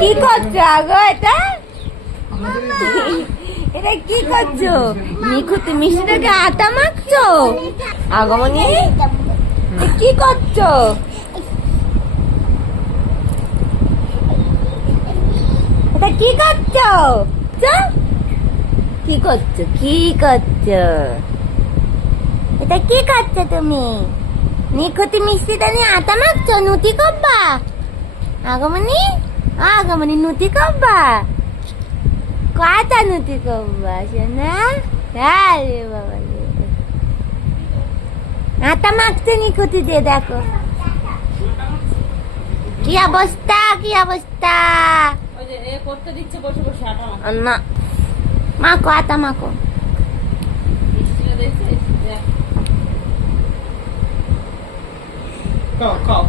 কি করছো আগো এটা? এটা কি করছো? নিখুঁত মিষ্টিটাকে আটা মাখছো? আগমনী কি করছো? এটা কি করছো? কি করছো? কি করছো? এটা কি করছো তুমি? নিখুঁতি মিষ্টিটা নিয়ে আটা মাখছো? নুতি করবা? আগমনী আগমনী নুতি করবা? কয়টা নুতি করবা সোনা? আরে বাবা আটা মাখছে নিখুঁতি দিয়ে, দেখো কি অবস্থা, কি অবস্থা। না মাখো, আটা মাখো। খাও